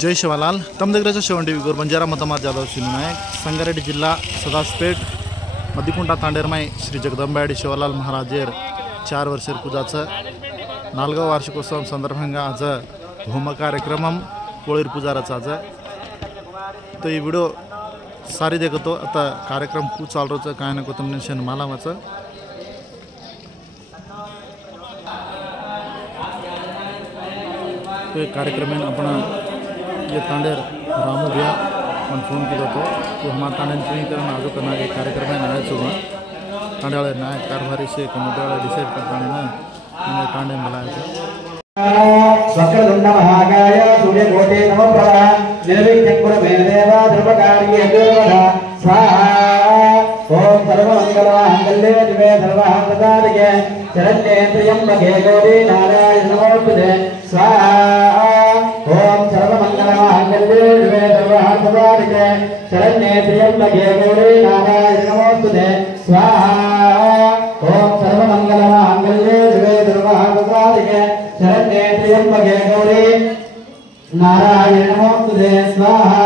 जय शिवालाल तम దగ్గర शिवन टीवी गोर बंजारा मतमार जाधव नायक संगारेड्डी जिल्हा सदासपेठ मध्दकुंटा तांडेरमाई श्री जगदंबाडी शिवालाल महाराजेर 4 वर्षेर पूजाचं 4వ वार्षिकोत्सव संदर्भांगा आज होम कार्यक्रम पोळीर पूजाराचा आज तो ये वीडियो सारी देखतो आता कार्यक्रम खूप चालू रोचं काय नको तुमने मालावाचं तो कार्यक्रम आपण ये तांडेर रामू भैया मन फोन केला होतो तो हमारा तांड्यांची करण आजो करना एक कार्यक्रम है नाय सुबह तांडे वाले नाय कारभारी से कमिटी वाले डिसाइड करता है ना इन्हें तांडे बुलाया वक्रतुंड महाकाय सूर्यकोटि नमः निर्विघ्नं कुरु मे देव सर्वकार्ये सर्वदा स्वाहा ओम सर्वमंगलमांगल्ये शिवे सर्वार्थसाधिके शरण्ये त्र्यंबके गौरी नारायणी नमोस्तुते स्वाहा ओम सर्वमंगलमांगल्ये शिवे सर्वार्थसाधिके शरण्ये त्र्यंबके गौरी नारायणी नमोस्तुते स्वाहा ओम सर्वमंगलमांगल्ये शिवे सर्वार्थसाधिके शरण्ये त्र्यंबके गौरी नारायणी नमोस्तुते स्वाहा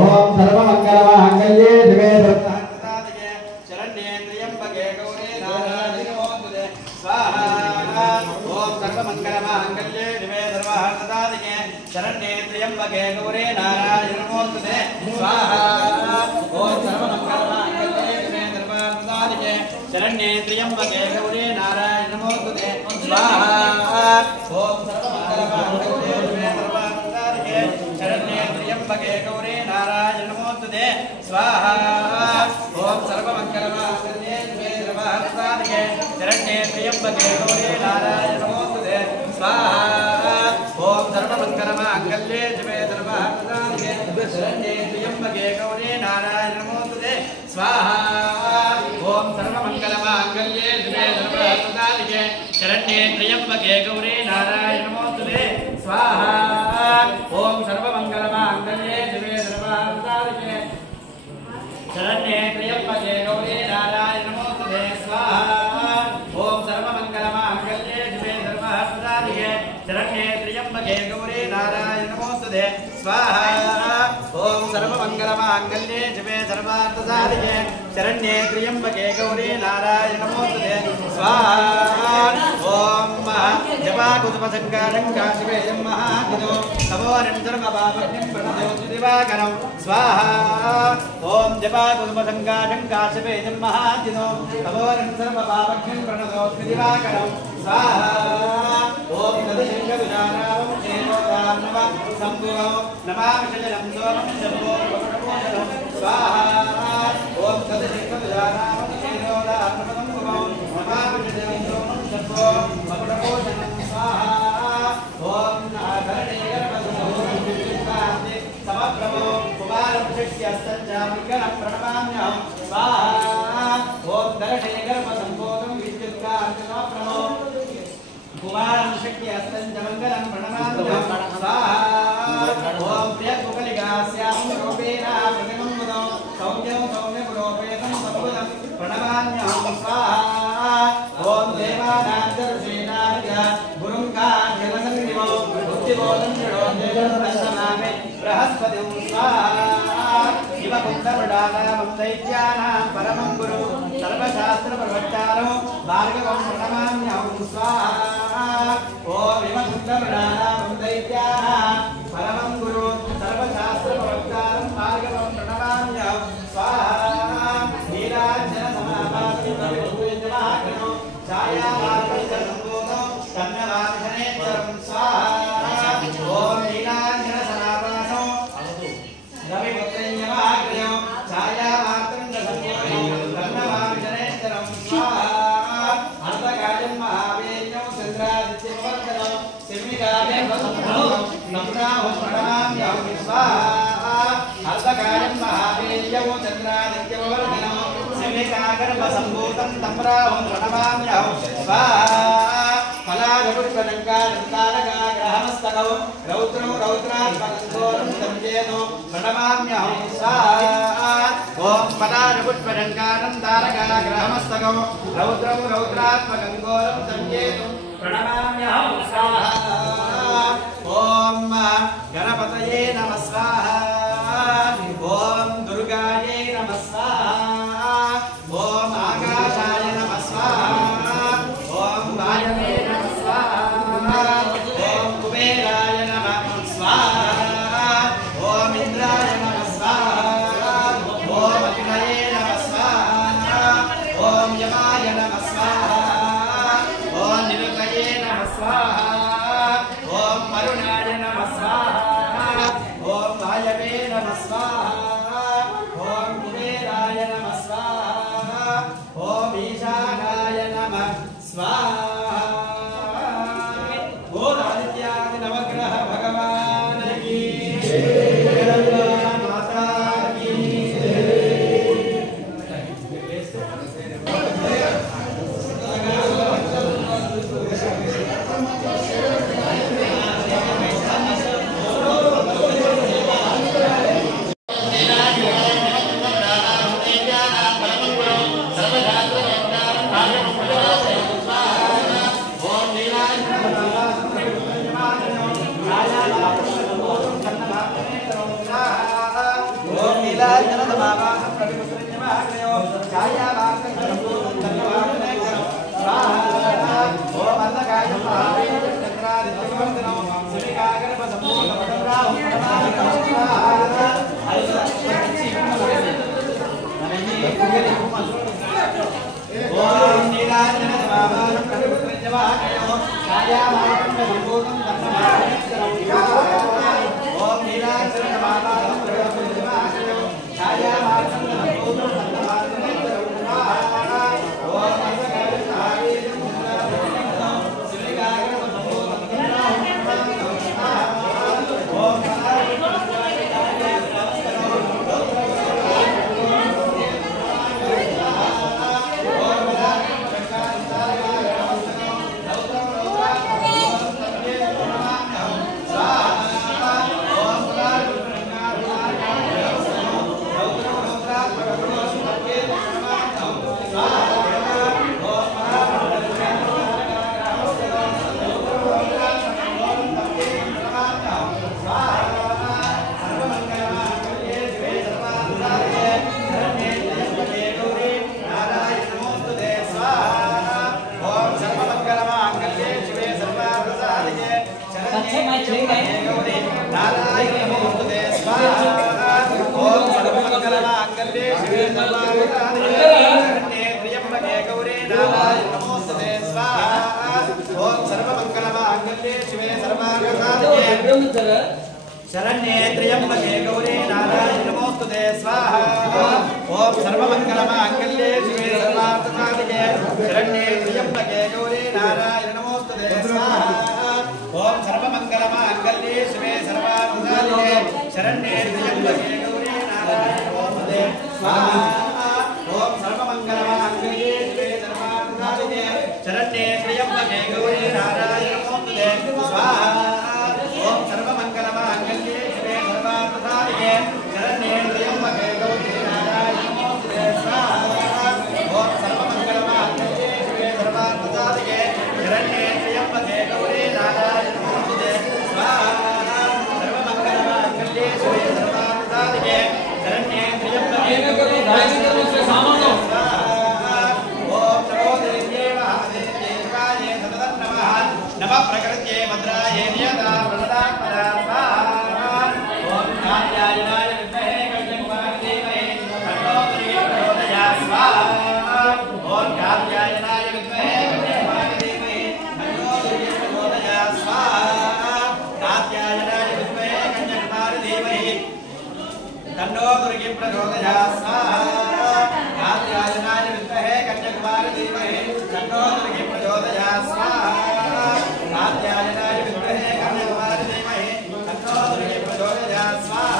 ओम सर्वमंगलमांगल्ये शिवे सर्वार्थसाधिके शरण्ये त्र्यंबके गौरी नारायणी नमोस्तुते स्वाहा ओम सर्वमंगलमांगल्ये शिवे सर्वार्थसाधिके शरण्ये त्र्यंबके गौरी नारायणी नमोस्तुते स्वाहा ओम सर्वमंगलमांगल्ये शिवे सर्वार्थसाधिके शरण्ये त्र्यंबके गौरी नारायणी नमोस्तुते स्वाहा ओम सर्वमंगलमांगल्ये शिवे सर्वार्थसाधिके शरण्ये त्र्यंबके गौरी नारायणी नमोस्तुते स्वाहा ओम सर्वमंगलमांगल्ये शिवे सर्वार्थसाधिके शरण्ये त्र्यंबके गौरी नारायणी नमोस्तुते स्वाहा ओम सर्वमंगलमांगल्ये शिवे सर्वार्थसाधिके शरण्ये त्र्यंबके गौरी नारायणी नमोस्तुते स्वाहा ओम सर्वमंगलमांगल्ये शिवे सर्वार्थसाधिके शरण्ये त्र्यंबके गौरी नारायणी नमोस्तुते स्वाहा ओम सर्वमंगलमांगल्ये शिवे सर्वार्थसाधिके शरण्ये त्र्यंबके गौरी नारायणी नमोस्तुते स्वाहा ओम सर्वमंगलमांगल्ये शिवे सर्वार्थसाधिके शरण्ये त्र्यंबके गौरी नारायणी नमोस्तुते स्वाहा ओम सर्वमंगलमांगल्ये शिवे सर्वार्थसाधिके शरण्ये त्र्यंबके गौरी नारायणी नमोस्तुते स्वाहा ओम जपाकुसुमसंकारं काशिवे महाकुतो तपोवनं सर्वपापज्ञं प्रणतोऽस्तु दिवाकरं स्वाहा ओम जपाकुसुमसंकारं काशिवे महाकुतो तपोवनं सर्वपापज्ञं प्रणतोऽस्तु दिवाकरं स्वाहा ओम तदशंकरुजानावं क्षेमोदानव संभुवो नमामि शजनं सोमं शम्भो भगवतो स्वाहा ओम तदशंकरुजानावं क्षेमोदानव संभुवो नमामि शजनं सोमं शम्भो भगवतो स्वाहा ओम नागरणे गर्भसुभूतिकान्ते समप्रभो कुमारं शिष्यस्तञ्चामिकनं प्रणमाम्यहं स्वाहा ओम दर्शे गर्भसम्भूतं विद्युत्कान्ते समप्रभो कुमारं शिष्यस्तञ्चमङ्गलं प्रणमाम्यहं स्वाहा ओम प्रियकुकलिकास्यां रूपेण प्रतिमं मुदो सौम्यं सौम्यपुरोपेतं सद्बुधं प्रणमाम्यहं स्वाहा ओम देवानां दर्शेनाय गुरुं काञ्चनसन्निधो बुद्धिबोधं दृढोदेशनामे बृहस्पतिं स्वाहा इव कुण्डमृडानां दैत्यानां परमं गुरु सर्वशास्त्रप्रवक्तारो भार्गवं प्रणमाम्यहं स्वाहा ओम इव कुण्डमृडानां दैत्यानां परमं गुरु सर्वशास्त्रप्रवक्तारं भार्गवं प्रणमाम्यहं स्वाहा नीलाञ्जनसमाभासं विभूषितमहागणो छायावार्पणसम्भूतो कन्नवार्धनेश्वरं स्वाहा ओम नीलाञ्जनसमाभासो रविपुत्रयमहाग्रयो छायावार्पणसम्भूतो कन्नवार्धनेश्वरं स्वाहा अर्धकायं महावीर्यं चन्द्रादित्यवर्धनो सिंहिकाव्यवसम्भूतो नम्राहो प्रणमाम्यहं स्वाहा अर्धकायं महावीर्यं चन्द्रादित्यवर्धनो सिंहिकागर्भसम्भूतं तम्राहं प्रणमाम्यहं स्वाहा फलानुपुष्पलङ्कारं तारकाग्रहमस्तकौ रौद्रं रौद्रात्मकं संचेतो प्रणमाम्यहं स्वाहा ओम फलानुपुष्पलङ्कारं तारकाग्रहमस्तकौ रौद्रं रौद्रात्मकं घोरं संचेतो प्रणमाम्यहं स्वाहा ओम गणपतये स्वावाहं प्रविपुत्रन्यमाग्नयो छायावाहं सर्वभूतं धन्यवादनेकरो स्वाहा ओम अन्नकायं महावीरं चक्रादित्यवर्धनो श्रीकागर्भसम्पूर्णपदराहं ओम नीलांजन स्वावाहं प्रविपुत्रन्यमाग्नयो छायावाहं सर्वभूतं धन्यवादनेकरो ओम नीलांजन स्वावाहं प्रविपुत्रन्यमाग्नयो छायावाहं सर्वभूतं धन्यवादनेकरो ओम अन्नकायं महावीरं चक्रादित्यवर्धनो श्रीकागर्भसम्पूर्णपदराहं शरण्ये त्र्यंबके गौरी नारायणी नमोस्तुते स्वाहा ओम सर्वमंगलमांगल्ये शिवे सर्वार्थसाधिके शरण्ये त्र्यंबके गौरी नारायणी नमोस्तुते स्वाहा ओम सर्वमंगलमांगल्ये शिवे सर्वार्थसाधिके शरण्ये त्र्यंबके गौरी नारायणी नमोस्तुते स्वाहा ओम सर्वमंगलमांगल्ये शिवे सर्वार्थसाधिके शरण्ये त्र्यंबके गौरी नारायणी नमोस्तुते स्वाहा ओम सर्वमंगलमांगल्ये शिवे सर्वार्थसाधिके शरण्ये त्र्यंबके गौरी नारायणी नमोस्तुते स्वाहा ओम सर्वमंगलमांगल्ये शिवे सर्वार्थसाधिके शरण्ये त्र्यंबके गौरी नारायणी नमोस्तुते स्वाहा सर्वमंगलमांगल्ये शिवे सर्वार्थसाधिके शरण्ये त्र्यंबके गौरी नारायणी नमोस्तुते स्वाहा ओम नमो देव्ये महादेव्ये शिवाये सततं नमः नमः प्रकृत्ये भद्राये नियता प्रदात्मना स्वाहा ओम कात्यायनाय विद्महे कन्याकुमारी धीमहि तन्नो दुर्गे प्रचोदयात् स्वाहा ओम कात्यायनाय विद्महे कन्याकुमारी धीमहि तन्नो दुर्गे प्रचोदयात् स्वाहा कात्यायनाय विद्महे कन्याकुमारी धीमहि तन्नो दुर्गे प्रचोदयात् स्वाहा कात्यायनाय विद्महे कन्याकुमारी धीमहि तन्नो दुर्गे प्रचोदयात् स्वाहा कात्यायनाय विद्महे कन्याकुमारी धीमहि तन्नो दुर्गे प्रचोदयात् स्वाहा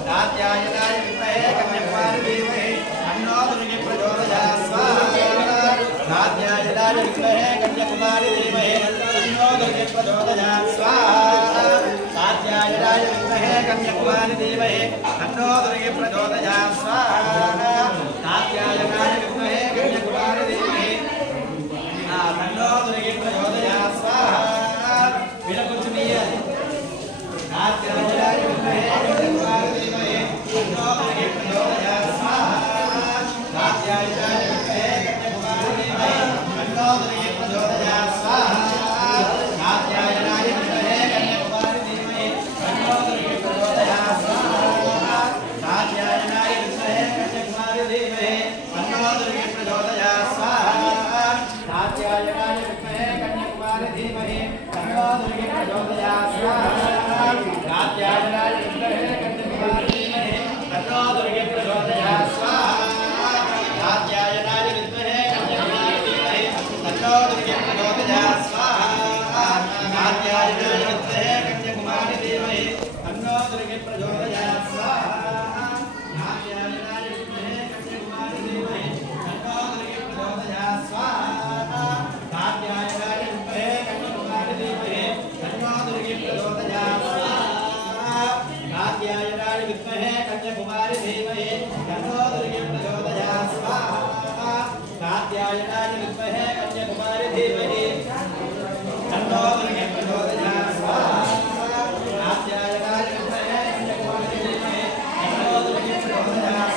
कात्यायनाय विद्महे कन्याकुमारी धीमहि तन्नो दुर्गे प्रचोदयात् स्वाहा कात्यायनाय विद्महे कन्याकुमारी धीमहि तन्नो दुर्गे प्रचोदयात् स्वाहा कात्यायनाय विद्महे कन्याकुमारी धीमहि तन्नो दुर्गे प्रचोदयात् स्वाहा कात्यायनाय विद्महे कन्याकुमारी धीमहि तन्नो दुर्गे प्रचोदयात् स्वाहा मेरा कुछ नहीं है कात्यायनाय विद्महे कन्याकुमारी धीमहि तन्नो दुर्गे प्रचोदयात् स्वाहा कात्यायनाय विद्महे कन्याकुमारी धीमहि तन्नो दुर्गे प्रचोदयात् स्वाहा कात्यायनाय विद्महे कन्याकुमारी धीमहि तन्नो दुर्गे प्रचोदयात् स्वाहा कात्यायनाय विद्महे कन्याकुमारी धीमहि तन्नो दुर्गे प्रचोदयात् स्वाहा कात्यायनाय विद्महे कन्याकुमारी धीमहि तन्नो दुर्गे प्रचोदयात् स्वाहा कात्यायनाय विद्महे कन्याकुमारी धीमहि तन्नो दुर्गे प्रचोदयात् स्वाहा कात्यायनाय विद्महे कन्याकुमारी धीमहि तन्नो दुर्गे प्रचोदयात् स्वाहा कात्यायनाय विद्महे कन्याकुमारी धीमहि तन्नो दुर्गे प्रचोदयात् स्वाहा कात्यायनाय विद्महे कन्याकुमारी धीमहि तन्नो दुर्गे प्रचोदयात् स्वाहा कात्यायनाय विद्महे कन्याकुमारी धीमहि तन्नो दुर्गे प्रचोदयात् स्वाहा कात्यायनाय विद्महे कन्याकुमारी धीमहि तन्नो दुर्गे प्रचोदयात् स्वाहा कात्यायनाय विद्महे कन्याकुमारी धीमहि तन्नो दुर्गे प्रचोदयात् स्वाहा कात्यायनाय विद्महे कन्याकुमारी धीमहि तन्नो दुर्गे प्रचोदयात्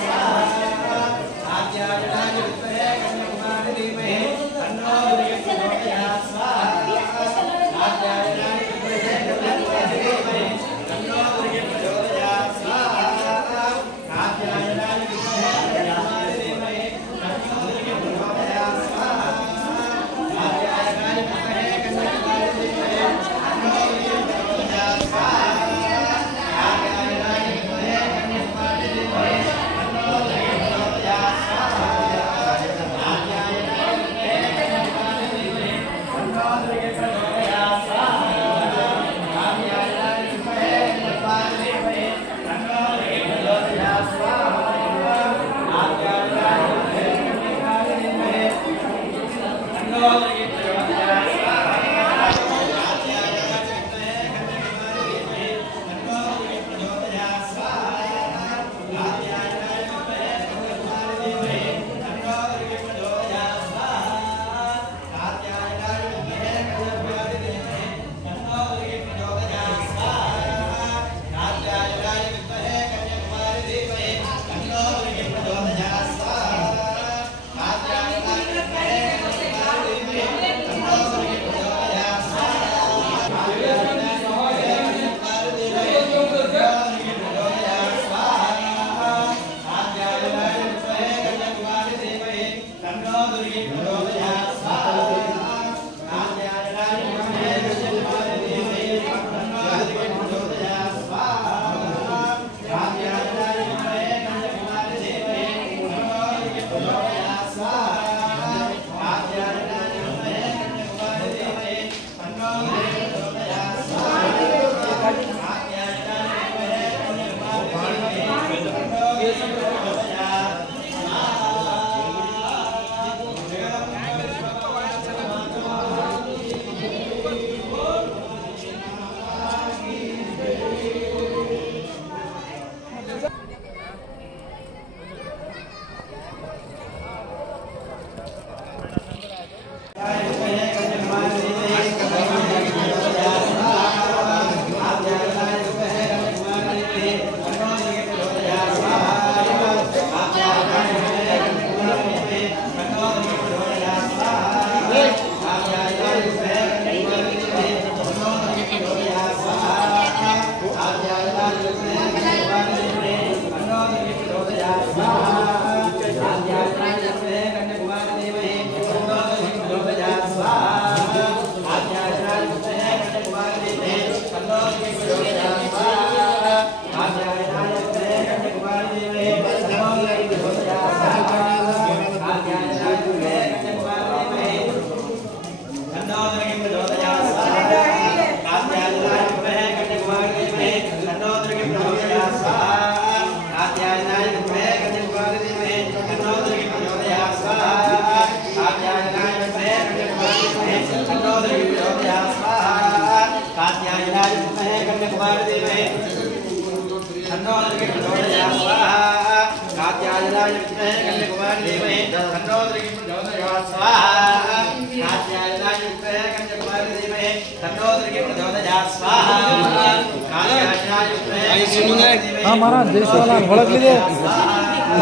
हाँ महाराज जैसे वाला भड़क लीजिए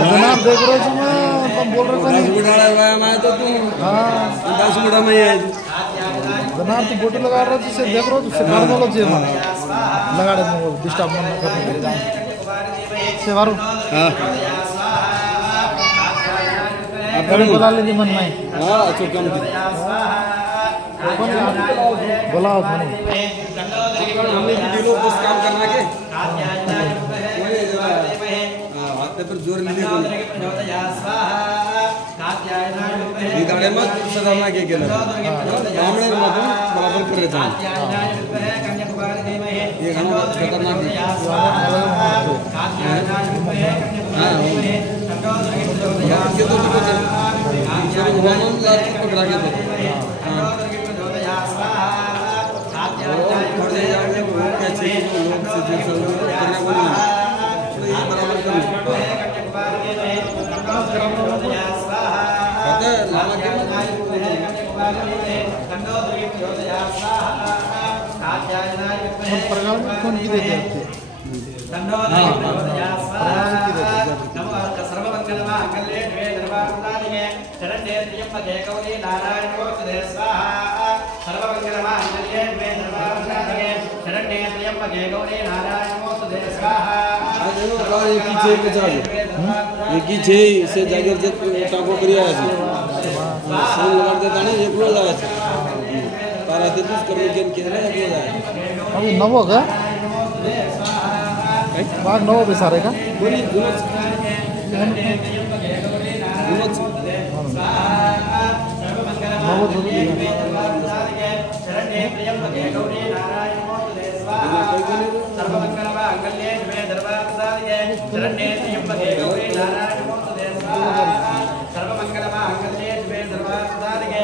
जनाब देख रहे हो तुम बोल रहे थे 10 बुढ़ा हुआ है मैं तो तू हाँ 10 बुढ़ा में है जनाब तुम बोटी लगा रहे हो जिससे देख रहे हो उससे कर दो चाहिए लगा दे वो डिस्टर्ब मत करने से वारू हां अब बोला लीजिए मन में हां अच्छा कम बोलाओ हमने वीडियो बस काम करना के हाथ पर जोर नहीं बोल निदाड़े मत सदाना के गेला हमने मत बराबर कर रहे थे ये गाना बहुत खतरनाक है हां ये तो कुछ हम पकड़ा के तो कैसे लोग से जैसे करने को नहीं ये बराबर कर पता है लामा के प्रकार में कौन की देते हैं एक ही छे से जागर जत टाको करिया है सब लगा देता ने एक रोज आवे छे तारा ते कुछ करने के केरे एक रोज आवे अभी नवो का बाग नवो बेसारे का बोली दोनों नवो त्र्यंबके गौरी नारायण नमोस्तुते स्वाहा सर्वमंगलमांगल्ये शिवे सर्वार्थसाधिके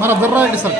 మన దొర్రారెడ్డి సార్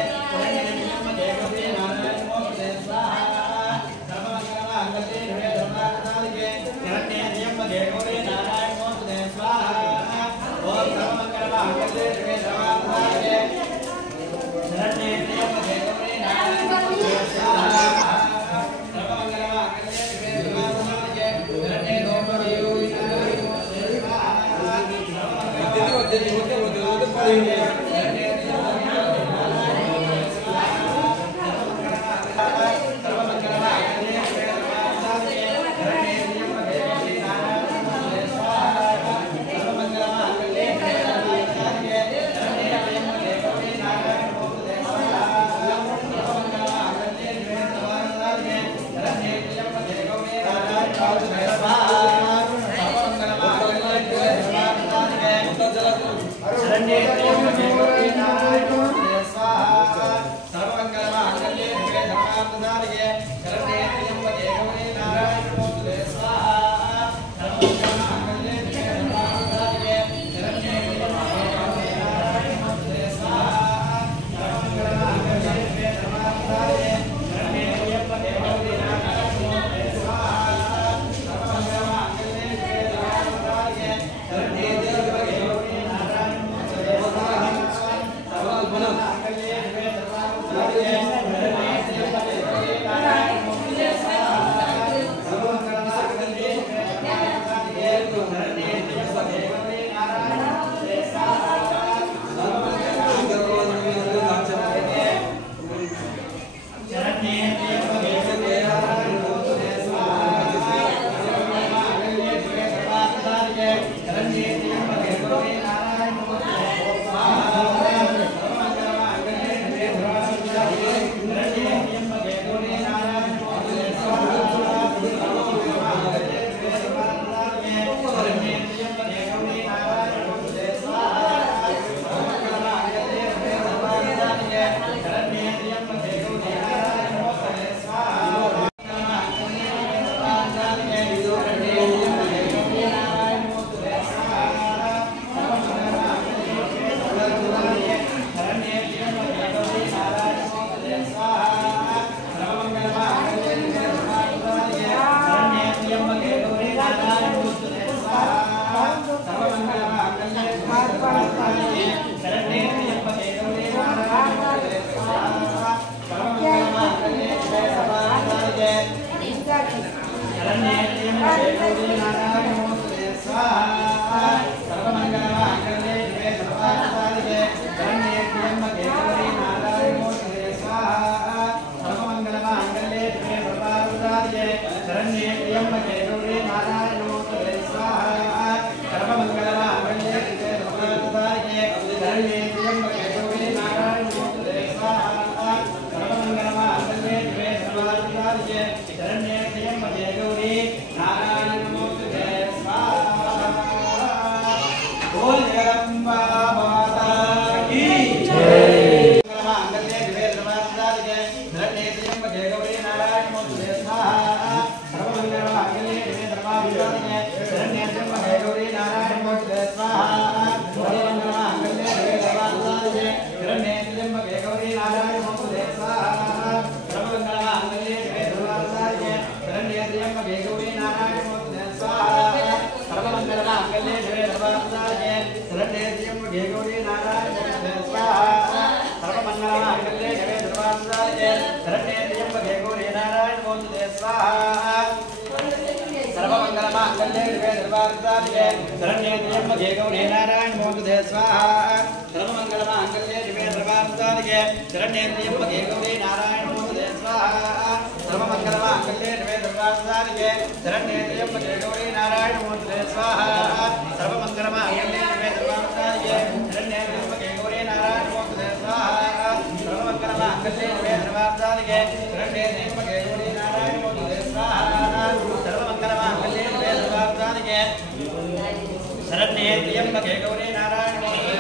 शरण्ये त्र्यंबके गौरी नारायण नमोस्तुते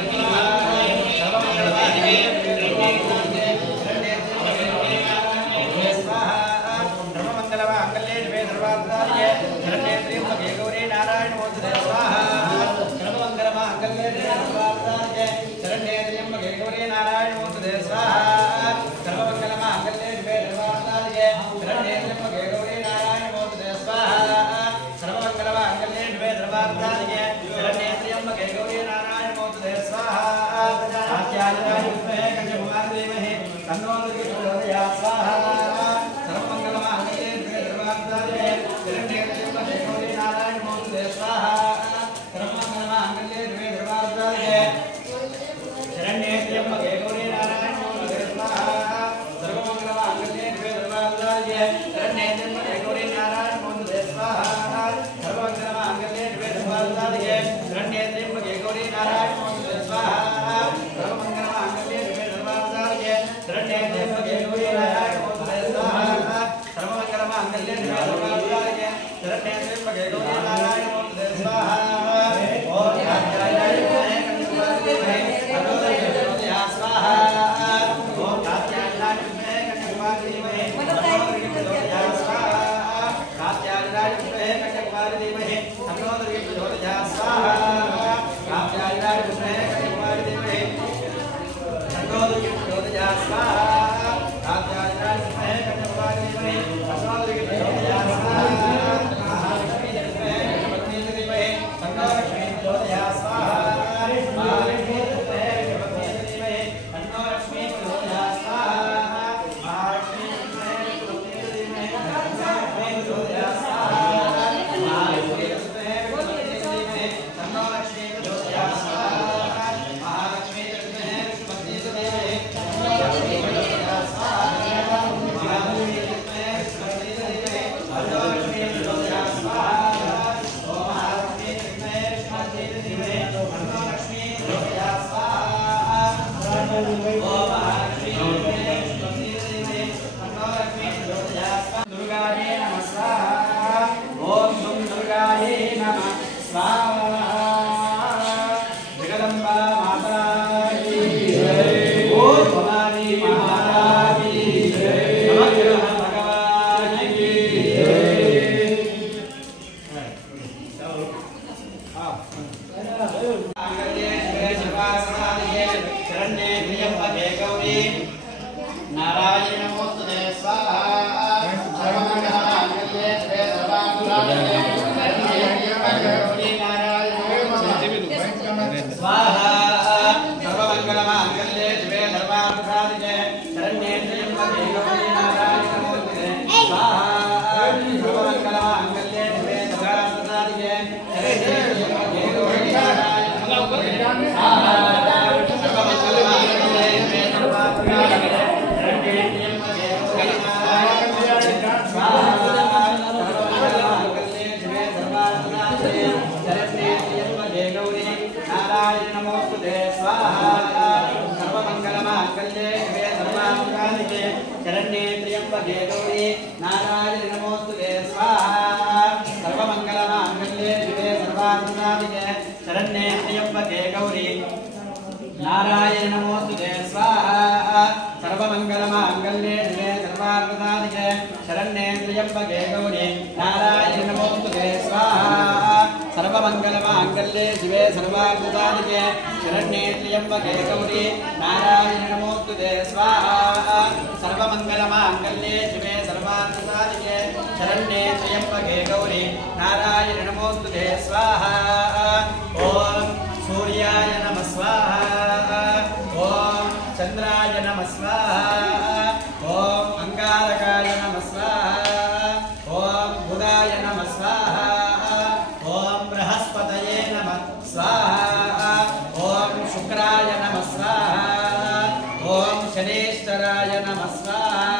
सर्वमंगलमांगल्ये सर्वमंगलमांगल्ये शिवे सर्वार्थसाधिके शरण्ये त्र्यंबके गौरी नारायण नमोस्तुते स्वाहा सर्वमंगलमांगल्ये शिवे सर्वार्थसाधिके शरण्ये त्र्यंबके गौरी नारायण नमोस्तुते स्वाहा सर्वमंगलमांगल्ये शिवे सर्वार्थसाधिके शरण्ये त्र्यंबके गौरी नारायण नमोस्तुते स्वाहा सर्वमंगलमांगल्ये शिवे सर्वार्थसाधिके शरण्ये त्र्यंबके गौरी नारायण नमोस्तुते स्वाहा आद्याय विद्महे कन्याकुमारी धीमहि तन्नो दुर्गे प्रचोदयात् स्वाहा सर्वमंगलमांगल्ये शिवे सर्वार्थसाधिके शरण्ये त्र्यंबके गौरी नारायण नमोस्तुते स्वाहा सर्वमंगलमांगल्ये शिवे सर्वार्थसाधिके शरण्ये त्र्यंबके गौरी नारायण नमोस्तुते स्वाहा सर्वमंगलमांगल्ये शिवे सर्वार्थसाधिके शरण्ये त्र्यंबके गौरी नारायण नमोस्तुते स्वाहा सर्वमंगलमांगल्ये शिवे सर्वार्थसाधिके शरण्ये त्र्यंबके गौरी नारायण नमोस्तुते स्वाहा सर्वमंगलमांगल्ये शिवे सर्वार्थसाधिके शरण्ये त्र्यंबके गौरी नारायण नमोस्तुते स्वाहा सर्वमंगलमांगल्ये शिवे सर्वार्थसाधिके शरण्ये त्र्यंबके गौरी नारायण नमोस्तुते स्वाहा ओम कात्यायनाय विद्महे कन्याकुमारी धीमहि तन्नो दुर्गे प्रचोदयात् स्वाहा कात्यायनाय विद्महे कन्याकुमारी धीमहि तन्नो दुर्गे प्रचोदयात् स्वाहा कात्यायनाय विद्महे कन्याकुमारी धीमहि तन्नो दुर्गे प्रचोदयात् स्वाहा महालक्ष्मी विद्महे गणपति धीमहि तन्नो लक्ष्मी प्रचोदयात् स्वाहा महालक्ष्मी विद्महे गणपति धीमहि तन्नो लक्ष्मी प्रचोदयात् स्वाहा महालक्ष्मी विद्महे गणपति धीमहि तन्नो लक्ष्मी प्रचोदयात् स्वाहा महालक्ष्मी विद्महे गणपति धीमहि तन्नो लक्ष्मी प्रचोदयात् स्वाहा महालक्ष्मी विद्महे गणपति धीमहि तन्नो लक्ष्मी प्रचोदयात् स्वाहा महालक्ष्मी विद्महे गणपति धीमहि तन्नो लक्ष्मी प्रचोदयात् स्वाहा ओम महालक्ष्मी विद्महे गणपति धीमहि तन्नो लक्ष्मी प्रचोदयात् स्वाहा ओम महालक्ष्मी विद्महे गणपति धीमहि तन्नो लक्ष्मी प्रचोदयात् स्वाहा दुर्गायै नमः स्वाहा ओम दुं दुर्गायै नमः स्वाहा जगदम्बा माता की जय ओम भवानी माता की जय नमः भगवान की जय शरण्ये त्र्यंबके गौरी नारायण नमोस्तुते स्वाहा सर्वमंगलमांगल्ये शिवे सर्वार्थसाधिके शरण्ये त्र्यंबके गौरी नारायण नमोस्तुते स्वाहा सर्वमंगलमांगल्ये शिवे सर्वार्थसाधिके शरण्ये त्र्यंबके गौरी नारायण नमोस्तुते स्वाहा सर्वमंगलमांगल्ये शिवे सर्वार्थसाधिके शरण्ये त्र्यंबके गौरी नारायण नमोस्तुते स्वाहा सर्वमंगलमांगल्ये शिवे सर्वार्थसाधिके शरण्ये त्र्यंबके गौरी नारायण नमोस्तुते स्वाहा सर्वमंगलमांगल्ये शिवे सर्वार्थसाधिके शरण्ये त्र्यंबके गौरी नारायण नमोस्तुते स्वाहा सर्वमंगलमांगल्ये शिवे सर्वार्थसाधिके शरण्ये त्र्यंबके गौरी नारायण नमोस्तुते स्वाहा सर्वमंगलमांगल्ये शिवे सर्वार्थसाधिके शरण्ये त्र्यंबके गौरी नारायण नमोस्तुते स्वाहा सर्वमंगलमांगल्ये शिवे सर्वार्थसाधिके शरण्ये त्र्यंबके गौरी नारायण नमोस्तुते स्वाहा सर्वमंगलमांगल्ये शिवे सर्वार्थसाधिके शरण्ये त्र्यंबके गौरी नारायण नमोस्तुते स्वाहा सर्वमंगलमांगल्ये शिवे सर्वार्थसाधिके शरण्ये त्र्यंबके गौरी नारायण नमोस्तुते स्वाहा ओम सूर्याय नमः स्वाहा ओम चंद्राय नमः स्वाहा ओम अंगारकाय नमः स्वाहा ओम बुधाय नमः स्वाहा ओम बृहस्पतये नमः स्वाहा ओम शुक्राय नमः स्वाहा ओम शनेश्वराय नमः स्वाहा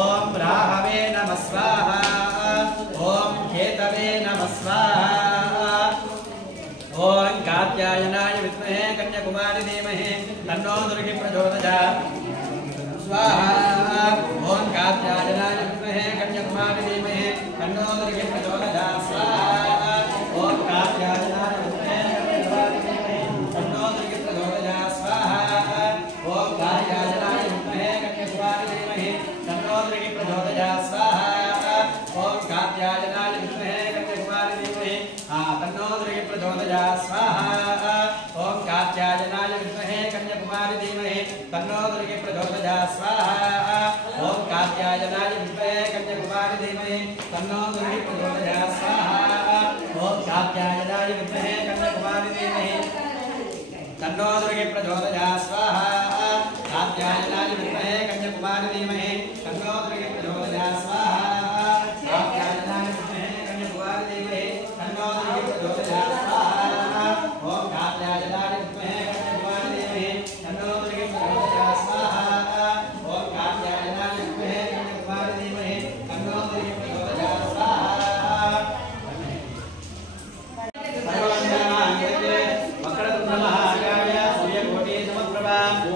ओम राहवे नमः स्वाहा ओम केतवे नमः स्वाहा ओम कात्यायनाय विद्महे कन्याकुमारी धीमहि तन्नो दुर्गे प्रचोदयात् स्वाहा ओम कात्यायनाय विद्महे कन्याकुमारी धीमहि तन्नो दुर्गे प्रचोदयात् स्वाहा ओम कात्यायनाय विद्महे दुर्गे प्रचोदयात् स्वाहा ओम कात्यायनाय विद्महे कन्याकुमारी धीमहि तन्नो दुर्गे प्रचोदयात् स्वाहा ओम कात्यायनाय विद्महे कन्याकुमारी धीमहि तन्नो दुर्गे प्रचोदयात् स्वाहा ओम कात्यायनाय विद्महे कन्याकुमारी धीमहि तन्नो दुर्गे प्रचोदयात् स्वाहा कात्यायनाय विद्महे कन्याकुमारी धीमहि तन्नो दुर्गे प्रचोदयात् स्वाहा कात्यायनाय विद्महे कन्याकुमारी धीमहि तन्नो दुर्गे प्रचोदयात् स्वाहा ओम कात्यायनाय विद्महे कन्याकुमारी धीमहि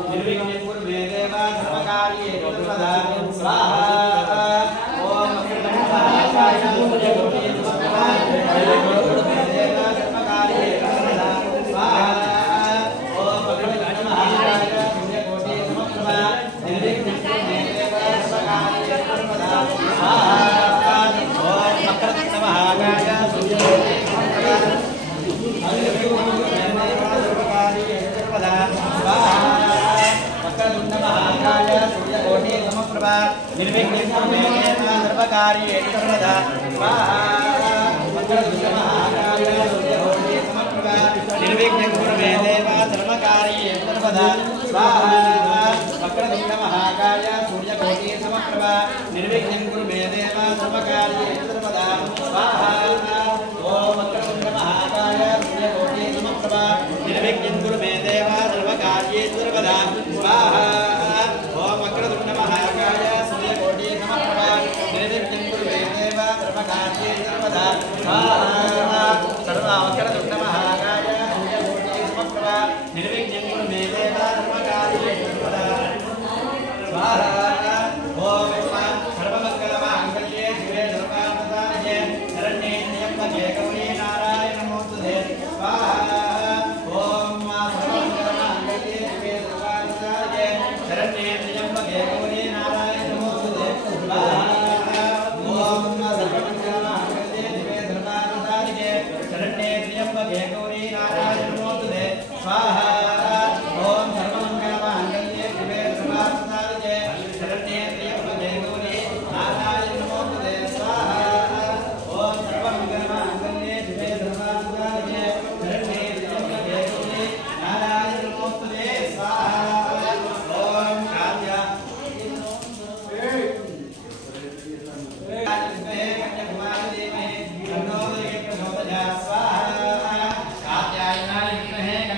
तन्नो दुर्गे प्रचोदयात् स्वाहा ओम कात्यायनाय विद्महे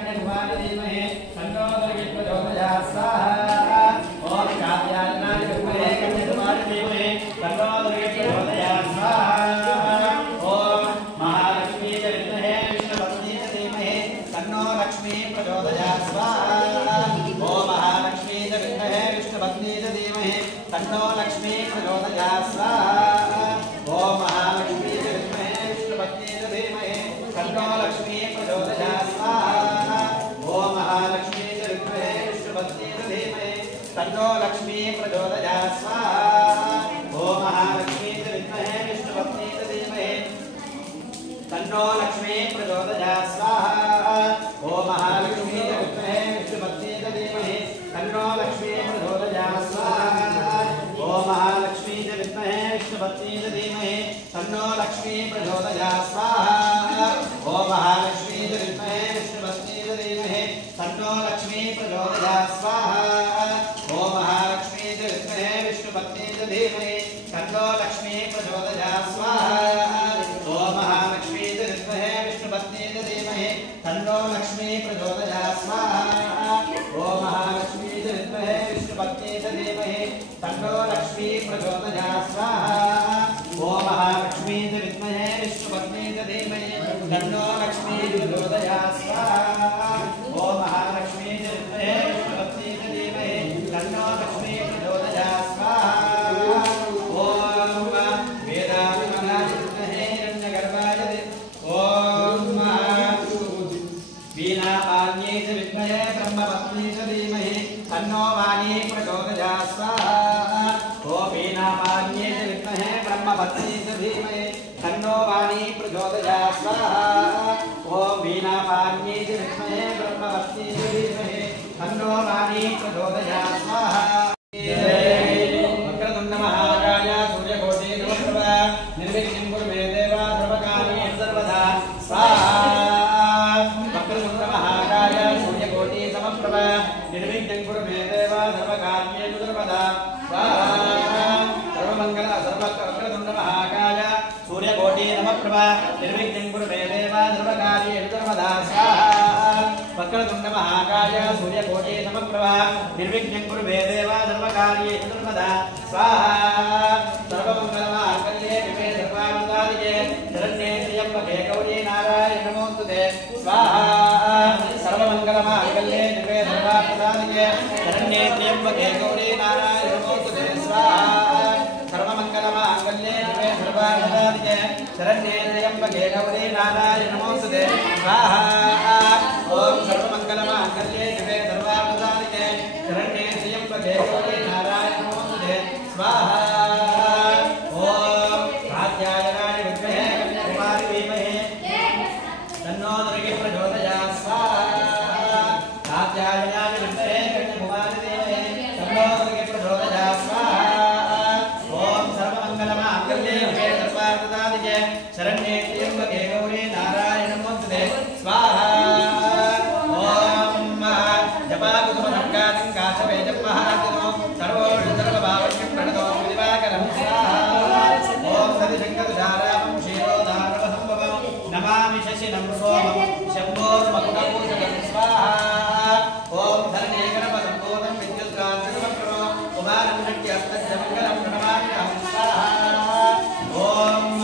कन्याकुमारी धीमहि तन्नो दुर्गे प्रचोदयात् स्वाहा धीमहि तन्नो वाणी प्रचोदयात् स्वाहा ओम वीणापाण्यै विद्महे ब्रह्मवत्यै धीमहि तन्नो वाणी प्रचोदयात् स्वाहा वक्रतुण्ड महाकाय सूर्यकोटि नमस्कृता निर्विघ्नं कुरु मे देव सर्वकार्ये सर्वदा स्वाहा वक्रतुण्ड महाकाय सूर्यकोटि समप्रभा निर्विघ्नं कुरु मे देव सर्वकार्ये सर्वदा स्वाहा सर्वमंगल सर्ववक्रतुण्ड महाकाय सूर्यकोटि नमप्रभा निर्विघ्नं कुरु मे देव सर्वकार्ये सर्वदा स्वाहा वक्रतुण्ड महाकाय सूर्यकोटि समप्रभा निर्विघ्नं कुरु मे देव सर्वकार्ये सर्वदा स्वाहा सर्वमंगलमांगल्ये शिवे सर्वार्थसाधिके शरण्ये त्र्यंबके गौरी नारायणि नमोस्तुते स्वाहा सर्वमंगलमांगल्ये शिवे सर्वार्थसाधिके शरण्ये त्र्यंबके गौरी नारायणि नमोस्तुते स्वाहा सर्वमंगलमांगल्ये शिवे सर्वार्थसाधिके शरण्ये त्र्यंबके गौरी नारायणि नमोस्तुते स्वाहा ओम सर्वमंगलमांगल्ये शिवे सर्वार्थसाधिके शरण्ये त्र्यंबके गौरी नारायणि नमोस्तुते स्वाहा ओम कात्यायनाय विद्महे कन्याकुमारी धीमहि तन्नो दुर्गे प्रचोदयात् स्वाहा कात्यायनाय विद्महे कन्याकुमारी धीमहि तन्नो दुर्गे प्रचोदयात् स्वाहा ओम सर्वमंगलमांगल्ये शिवे सर्वार्थसाधिके शरण्ये त्र्यंबके गौरी नारायणि नमोस्तुते स्वाहा ओम जपाकुसुमसंगातिं काशवेजमहार्जनो सर्वोषि सर्वभावज्ञं प्रणतो दिवाकरं स्वाहा ओम सतिशङ्करधारामं क्षीरोदारवसंभवं नमामि शशिनं सोमं शम्भोर्मकुटपूजकं स्वाहा ओम धरणीकरमसम्भूतं विद्युत्कान्तिसमप्रभो कुमारं नट्यस्तमङ्गलं प्रणमाम्यहं स्वाहा ओम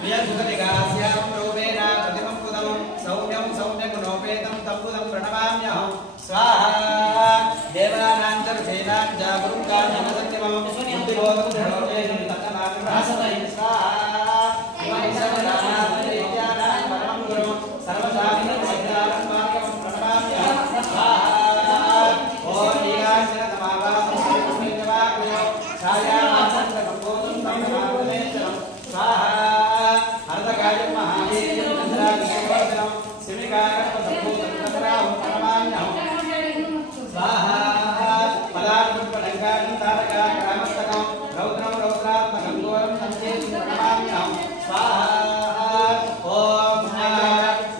प्रियसुखदिगास्यां रूपेण प्रतिमं पुदं सौम्यं सौम्यगुणोपेतं तम्बुदं प्रणमाम्यहं स्वाहा देवानां च ऋषीणां च गुरुं नमसत्यमं बुद्धिबोधं धरोतेनं तन्नमामि स्वाहा इमं सर्वदानां परमं गुरुं सर्वसाधिनं सिद्धानं मार्गं प्रणमाम्यहं स्वाहा ओम लीलाशरतमावासं श्रीनिवासयो छायामासन्तकम्पोतं तन्नमामि स्वाहा हरदगायं महावीर्यं चन्द्रादिवर्धनं शिविकाकल्पसम्भूतं तत्राहं प्रणमाम्यहं स्वाहा पदार्थं पडङ्गानं तारकामस्तकं रौद्रं रौद्रात्मकं घोरं संचेतं प्रणमाम्यहं स्वाहा ओम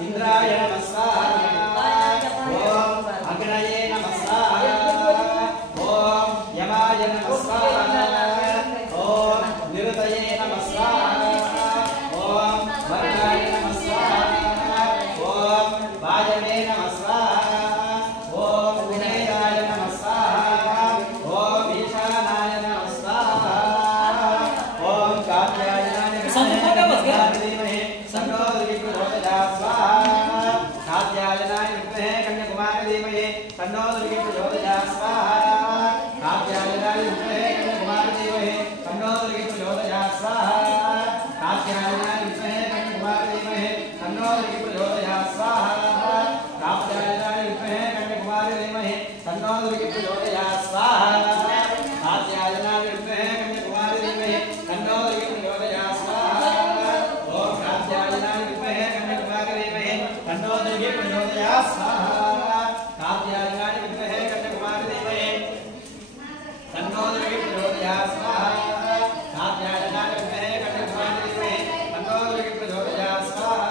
इन्द्राय नमः स्वाहा ओम अग्नये नमः स्वाहा ओम यमाय नमः स्वाहा ओम निरुतये नमः स्वाहा ओम वर्णाय नमः स्वाहा ओम वायवे नमः स्वाहा ओम विनयाय नमः स्वाहा ओम ईशानाय नमः स्वाहा ओम कात्यायनाय धीमहि तन्नो दुर्गे प्रचोदयात् स्वाहा कात्यायनाय विद्महे कन्याकुमारी धीमहि तन्नो दुर्गे प्रचोदयात् स्वाहा कात्यायनाय विद्महे कन्याकुमारी धीमहि तन्नो दुर्गे प्रचोदयात् स्वाहा कात्यायनाय विद्महे कन्याकुमारी धीमहि तन्नो दुर्गे प्रचोदयात् स्वाहा कात्यायनाय विद्महे कन्याकुमारी धीमहि तन्नो दुर्गे प्रचोदयात् स्वाहा कात्यायनाय विद्महे कन्याकुमारी धीमहि तन्नो दुर्गे प्रचोदयात् स्वाहा ओम कात्यायनाय विद्महे कन्याकुमारी धीमहि तन्नो दुर्गे प्रचोदयात् स्वाहा कात्यायनाय विद्महे कन्याकुमारी धीमहि तन्नो दुर्गे प्रचोदयात् स्वाहा कात्यायनाय विद्महे कन्याकुमारी धीमहि तन्नो दुर्गे प्रचोदयात् स्वाहा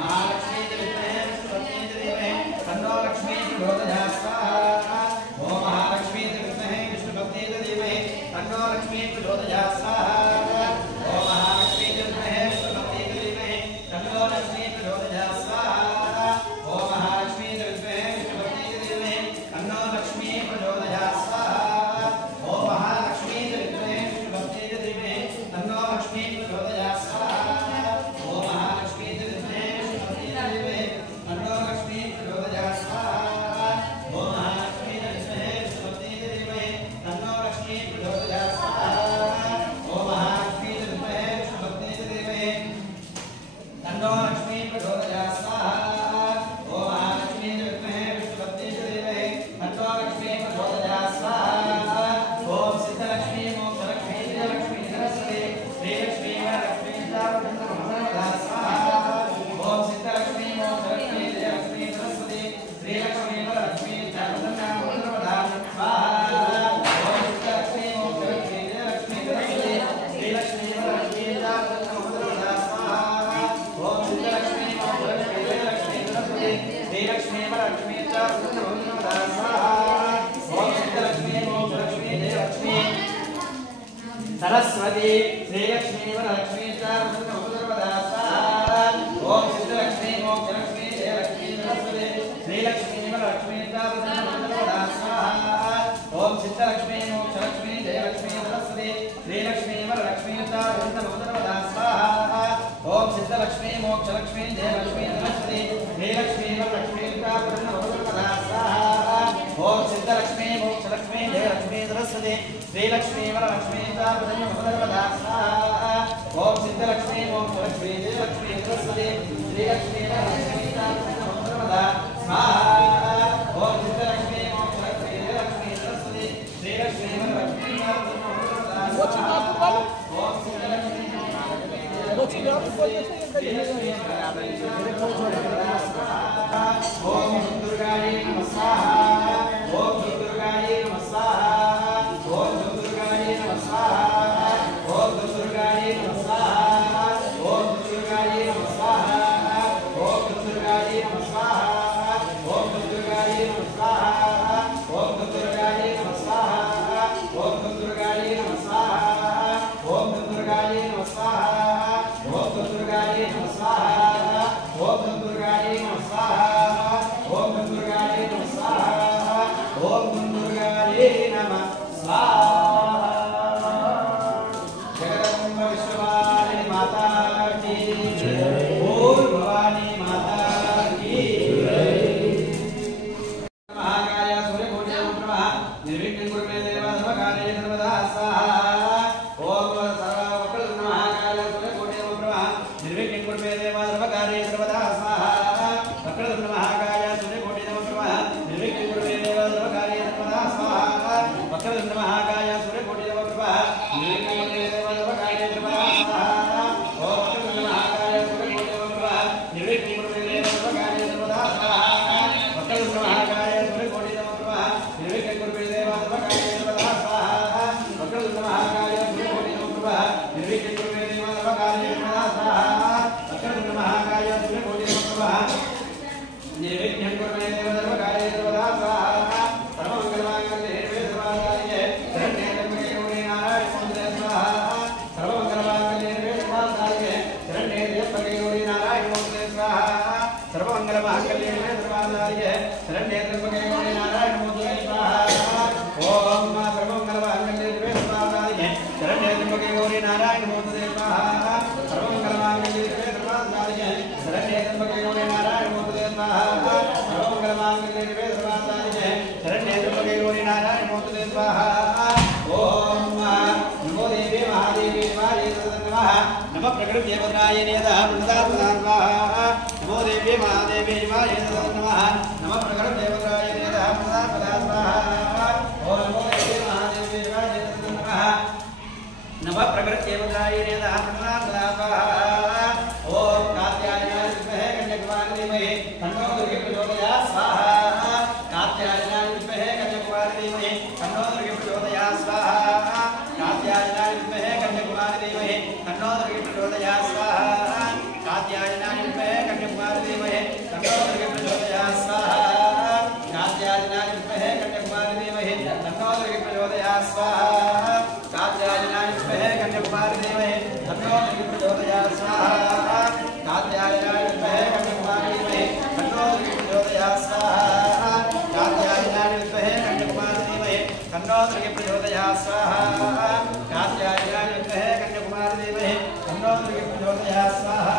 महालक्ष्मी विद्महे विष्णुपत्नी धीमहि तन्नो लक्ष्मी प्रचोदयात् स्वाहा ओम महालक्ष्मी विद्महे विष्णुपत्नी धीमहि तन्नो लक्ष्मी प्रचोदयात् स्वाहा ओम महालक्ष्मी विद्महे विष्णुपत्नी धीमहि तन्नो लक्ष्मी प्रचोदयात् स्वाहा ओम महालक्ष्मी विद्महे विष्णुपत्नी धीमहि तन्नो लक्ष्मी प्रचोदयात् स्वाहा ओम महालक्ष्मी विद्महे विष्णुपत्नी धीमहि तन्नो लक्ष्मी प्रचोदयात् स्वाहा ओम महालक्ष्मी विद्महे विष्णुपत्नी धीमहि तन्नो लक्ष्मी प्रचोदयात् स्वाहा ओम महालक्ष्मी विद्महे विष्णुपत्नी धीमहि तन्नो लक्ष्मी प्रचोदयात् स्वाहा सरस्वती श्रीलक्ष्मी वरलक्ष्मी च सर्वदा स्वाहा ओम सिद्धलक्ष्मी मोक्षलक्ष्मी जयलक्ष्मी सरस्वती श्रीलक्ष्मी वरलक्ष्मी च सर्वदा स्वाहा ओम सिद्धलक्ष्मी मोक्षलक्ष्मी जयलक्ष्मी सरस्वती श्रीलक्ष्मी वरलक्ष्मी च सर्वदा स्वाहा ओम सिद्धलक्ष्मी मोक्षलक्ष्मी जयलक्ष्मी सरस्वती श्रीलक्ष्मी वरलक्ष्मी च सर्वदा स्वाहा ओम सिद्धलक्ष्मी मोक्षलक्ष्मी जयलक्ष्मी सरस्वती श्रीलक्ष्मी वरलक्ष्मी च सर्वदा स्वाहा ओम सिद्धलक्ष्मी मोक्षलक्ष्मी जयलक्ष्मी सरस्वती श्रीलक्ष्मी वरलक्ष्मी च सर्वदा स्वाहा ओम सिद्धलक्ष्मी मोक्षलक्ष्मी जयलक्ष्मी सरस्वती श्रीलक्ष्मी वरलक्ष्मी च सर्वदा स्वाहा ओम सिद्धलक्ष्मी ओम दुर्गायै नमः स्वाहा ओम दुर्गायै नमः स्वाहा ओम दुर्गायै नमः स्वाहा ओम दुर्गायै नमः स्वाहा ओम दुर्गायै नमः स्वाहा ओम दुर्गायै नमः स्वाहा ओम दुर्गायै नमः स्वाहा ओम दुर्गायै नमः स्वाहा ओम दुर्गायै नमः स्वाहा ओम दुर्गायै नमः स्वाहा ओम दुर्गायै नमः स्वाहा ओम दुर्गायै नमः स्वाहा ओम दुर्गायै नमः स्वाहा ओम दुर्गायै नमः स्वाहा जगदम्ब विश्ववाणी माता की जय बोल भवानी माता की जय महाकाय सूर्यकोटि ब्रह्मा निर्विघ्नं कुरु मे देव सर्वकार्ये सर्वदा स्वाहा ओम सर्ववक्र महाकाय सूर्यकोटि ब्रह्मा निर्विघ्नं कुरु मे देव सर्वकार्ये सर्वदा स्वाहा वक्रतुण्ड महाकाय सूर्यकोटि ब्रह्मा निर्विघ्नं कुरु मे देव सर्वकार्ये सर्वदा स्वाहा वक्रतुण्ड महाकाय सूर्यकोटि ब्रह्मा निर्विघ्नं कुरु मे देव सर्वकार्ये सर्वदा स्वाहा ओम वक्रतुण्ड महाकाय सूर्यकोटि ब्रह्मा निर्विघ्नं कुरु मे देव सर्वकार्ये सर्वदा स्वाहा वक्रतुण्ड महाकाय सूर्यकोटि ब्रह्मा निर्विघ्नं कुरु मे देव सर्वकार्ये सर्वदा स्वाहा वक्रतुण्ड महाकाय सूर्यकोटि ब्रह्मा निर्विघ्नं कुरु मे देव सर्वकार्ये सर्वदा स्वाहा वक्रतुण्ड महाकाय सूर्यकोटि ब्रह्मा निर्विघ्नं कुरु मे देव सर्वकार्ये सर्वदा स्वाहा सर्वमंगलमांगल्ये सर्वासाये शरण्ये त्र्यंबके गौरी नारायणी नमोस्तुते स्वाहा सर्वमंगलमांगल्ये सर्वासाये शरण्ये त्र्यंबके गौरी नारायणी नमोस्तुते स्वाहा सर्वमंगलमांगल्ये सर्वासाये शरण्ये त्र्यंबके गौरी नारायणी नमोस्तुते स्वाहा ओम सर्वमंगलमांगल्ये सर्वासाये शरण्ये त्र्यंबके गौरी नारायणी नमोस्तुते स्वाहा सर्वमंगलमांगल्ये सर्वासाये शरण्ये त्र्यंबके गौरी नारायणी नमोस्तुते स्वाहा सर्वमंगलमांगल्ये सर्वासाये शरण्ये त्र्यंबके गौरी नारायणी नमोस्तुते स्वाहा ओम नमो देवी महादेवी देवाय नमः नमः प्रकृत्यै वज्राय नमः स्वाहा नमो देवी महादेवी देवाय नमः नमः प्रकृत्यै वज्राय नमः स्वाहा ओम नमो देवी महादेवी देवाय नमः नमः प्रकृत्यै वज्राय नमः स्वाहा ओम कात्यायनाय विद्महे कन्याकुमारी धीमहि तन्नो दुर्गे प्रचोदयात् स्वाहा कात्यायनाय विद्महे कन्याकुमारी धीमहि तन्नो दुर्गे प्रचोदयात् स्वाहा कात्यायनाय विद्महे कन्याकुमारी धीमहि तन्नो दुर्गे प्रचोदयात् स्वाहा कात्यायनाय विद्महे कन्याकुमारी धीमहि तन्नो दुर्गे प्रचोदयात् स्वाहा कात्यायनाय विद्महे कन्याकुमारी धीमहि तन्नो दुर्गे प्रचोदयात् स्वाहा कात्यायनाय विद्महे कन्याकुमारी धीमहि तन्नो दुर्गे प्रचोदयात् स्वाहा कात्यायनाय विद्महे कन्याकुमारी धीमहि तन्नो दुर्गे प्रचोदयात् स्वाहा कात्यायनाय विद्महे कन्याकुमारी धीमहि तन्नो दुर्गे प्रचोदयात् स्वाहा कात्यायनाय विद्महे कन्याकुमारी धीमहि तन्नो दुर्गे प्रचोदयात् स्वाहा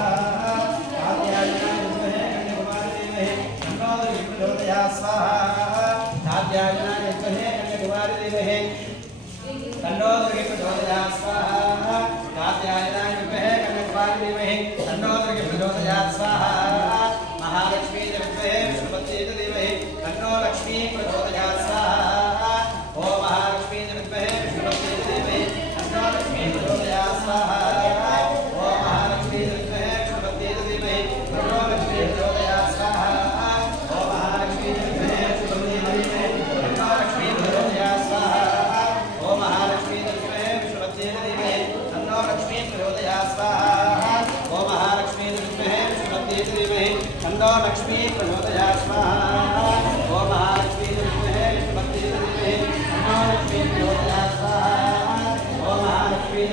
कात्यायनाय विद्महे कन्याकुमारी धीमहि तन्नो दुर्गे प्रचोदयात् स्वाहा कात्यायनाय विद्महे कन्याकुमारी धीमहि तन्नो दुर्गे प्रचोदयात् स्वाहा कात्यायनाय विद्महे कन्याकुमारी धीमहि तन्नो दुर्गे प्रचोदयात् स्वाहा महालक्ष्मी विद्महे विष्णुपत्नी धीमहि तन्नो लक्ष्मी प्रचोदयात् स्वाहा ओम महालक्ष्मी विद्महे विष्णुपत्नी धीमहि तन्नो लक्ष्मी प्रचोदयात् स्वाहा ओम महालक्ष्मी विद्महे विष्णुपत्नी धीमहि तन्नो लक्ष्मी प्रचोदयात् स्वाहा ओम महालक्ष्मी विद्महे विष्णुपत्नी धीमहि तन्नो लक्ष्मी प्रचोदयात् स्वाहा ओम महालक्ष्मी विद्महे विष्णुपत्नी धीमहि तन्नो लक्ष्मी प्रचोदयात् स्वाहा ओम महालक्ष्मी विद्महे विष्णुपत्नी धीमहि तन्नो लक्ष्मी प्रचोदयात् स्वाहा ओम महालक्ष्मी विद्महे विष्णुपत्नी धीमहि तन्नो लक्ष्मी प्रचोदयात् स्वाहा ओम महालक्ष्मी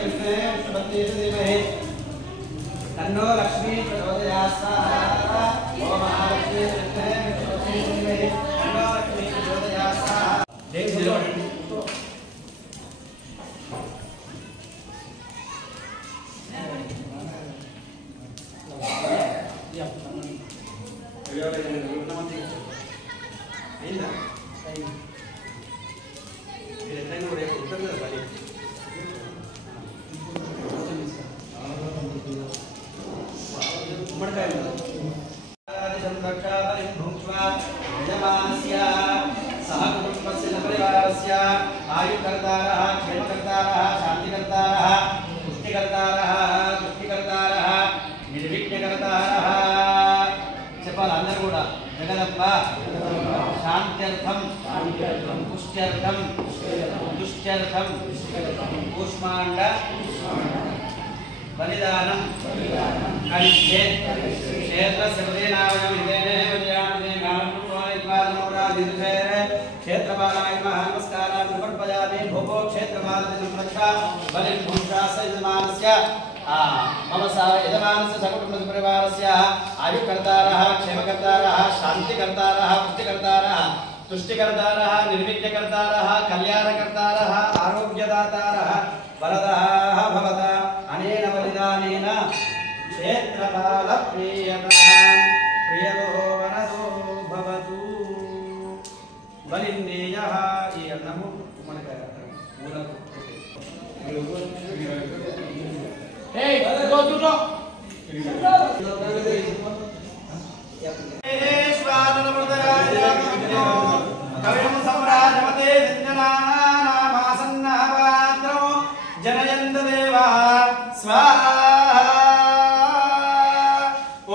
तन्नो लक्ष्मी प्रचोदयात् स्वाहा ओम महालक्ष्मी विद्महे तन्नो लक्ष्मी प्रचोदयात् स्वाहा शांत्यर्थम पुष्ट्यर्थम दुष्ट्यर्थम कूष्मांड बलिदानम करिष्ये क्षेत्र सर्वेनावयम इदेने वज्राणे गानपुत्वादित्वादनोरादिर्षे क्षेत्रपालाय नमस्कारान् समर्पयामि भोगो क्षेत्रमालति संरक्षा बलिं भूषास यजमानस्य मम सा यजमानस्य सकुटुम्बपरिवारस्य आयुकर्तारः क्षेमकर्तारः शान्तिकर्तारः पुष्टिकर्तारः तुष्टिकर्तारः निर्विघ्नकर्तारः कल्याणकर्तारः आरोग्यदातारः वरदाः भवत अनेन बलिदानेन क्षेत्रपालप्रियतो वरदो भवतु बलिन्देयः ఈ అన్నము మనకు మూలకు Hey, go. कविं सम्राजमते व्यञ्जनानामासन्नावाद्रो जनयन्त देवा स्वाहा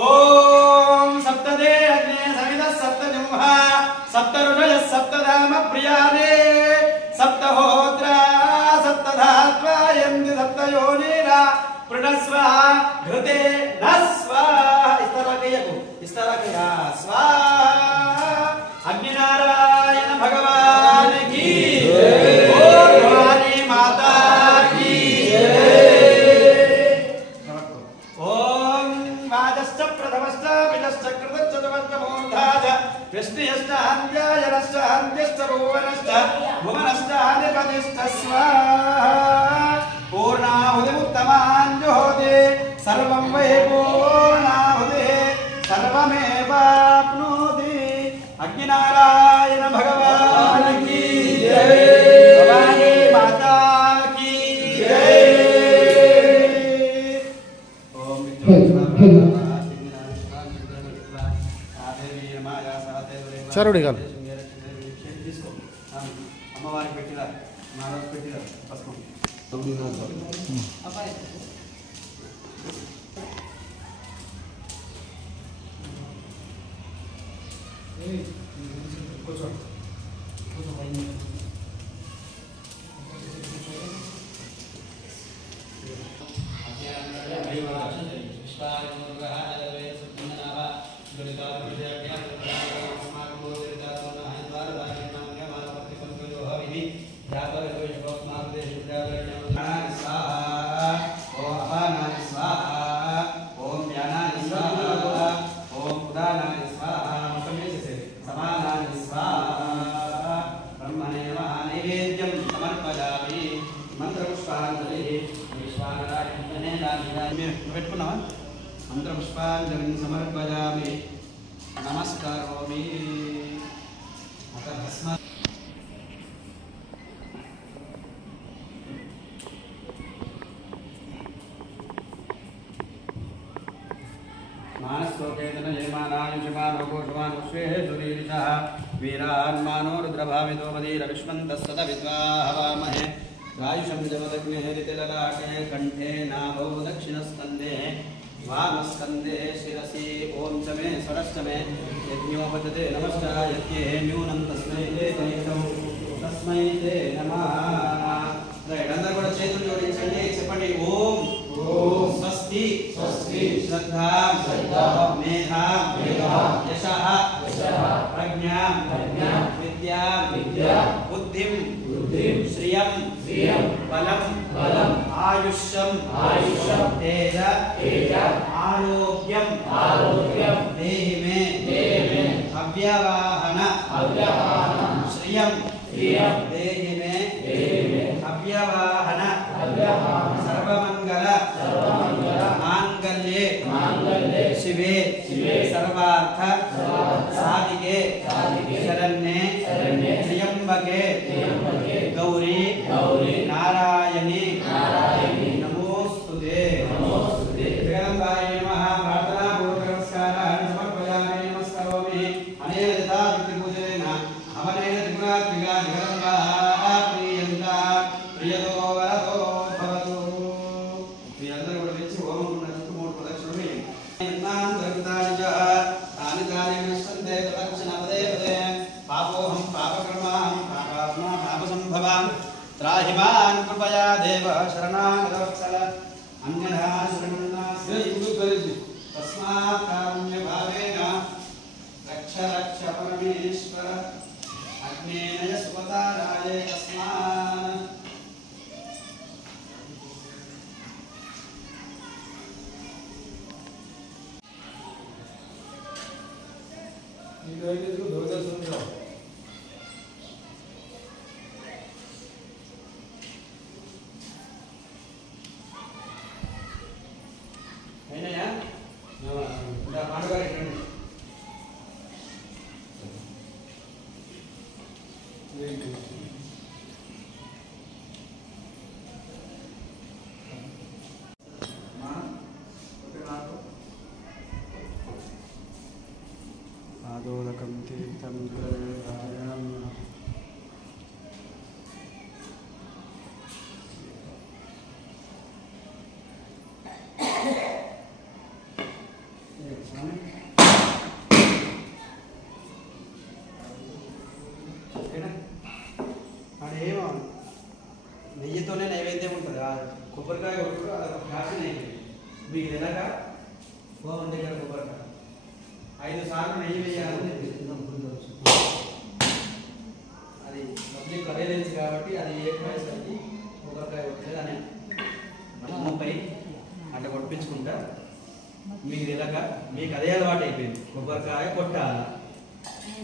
ॐ सप्तदे अग्ने सवितः सप्तजिह्वा सप्तऋषयः सप्तधाम प्रियाने सप्तहोत्रा सप्तधात्वा यन्ति सप्तयोनिरा प्रणस्व घृते नस्व इस्तरकया स्वाहा अग्निनारायण भगवान की और भवानी माता की ओम वाजश्च प्रथमश्च पितश्च कृतश्च चतुर्थश्च मूर्धाश्च कृष्णयश्च अन्यायश्च अन्यश्च भुवनश्च भुवनश्च अधिपतिश्च स्वाहा पूर्णाहुतिमुत्तमाञ्जुहोति सर्वं वै पूर्णाहुतिः सर्वमेवाप्नोति अग्निनारायण भगवान की जय भवानी माता की जय ओम चरुड़ी गाल अम्मवारी पेट्टिरा महाराज पेट्टिरा पस्को मंत्रपुष्पांजलिं समर्पयामि नमस्कारोमि अथ भस्म मानसोकेतन यजमानायुषमानो कोषमानो श्वेशुरीरिषः वीरान्मानो रुद्रभावितो मदीरविश्वन्तः सदविद्वाः हवामहे रायुषं जमदग्नेः ऋतिललाटे कण्ठे नाभौ दक्षिणस्कन्धे वामस्कन्धे शिरसि ओं च मे षडश्च मे यज्ञोपचते नमश्च यज्ञे न्यूनं तस्मै ते तस्मै ते नमः అందరూ కూడా చేతులు జోడించండి చెప్పండి ఓం ఓం స్వస్తి స్వస్తి శ్రద్ధా శ్రద్ధా మేధా మేధా యశః యశః ప్రజ్ఞా ప్రజ్ఞా విద్యా విద్యా బుద్ధిం బుద్ధిం శ్రియం శ్రియం బలం బలం आयुष्यम तेज आरोग्यम देहि में अव्यवाहन श्रियम देहि में अव्यवाहन सर्वमंगल मांगल्ये शिवे सर्वार्थ साधिके शरण्ये त्र्यंबके गौरी नारायणी नमोस्तुते। जगदम्बाय नमः। प्रार्थना पूर्वक नमस्कारान् समर्पयामि। नमस्करोमि अनेन यथा पितृपूजनेन अवनेन त्रिपुरात्मिका जगदम्बा प्रीयन्ता प्रियतो वरतो भवतु। प्रियन्दरु కూడా వచ్చి హోమం ఉన్నట్టు మూడు ప్రదక్షిణలు వేయండి। నాం దర్గతాని చ తాని తాని విశ్వంతే ప్రదక్షిణపదే పదే పాపోహం పాపకర్మాం పాపాత్మా పాపసంభవాం त्राहि मां कृपया देव शरणागतवत्सल अन्यथा शरणं नास्ति तस्मात् कारुण्यभावेन रक्ष रक्ष परमेश्वर अग्नेय सुपताराय तस्मात्। आदोदकं तीर्थं प्रदायामि। అదేమో నెయ్యితోనే నైవేద్యం ఉంటుంది। కొబ్బరికాయ ఫ్యాషన్ అయిపోయింది మీకు ఎలాగా హోమం దగ్గర కొబ్బరికాయ 5 సార్లు నెయ్యి వేయాలని అది పబ్లిక్ అవేర్నెస్ కాబట్టి అది ఏకమైసరికి కొబ్బరికాయ కొట్టేది అని ముప్పై అంటే కొట్టించుకుంటా మీకు ఎలాగా మీకు అదే అలవాటు అయిపోయింది। కొబ్బరికాయ కొట్టాలా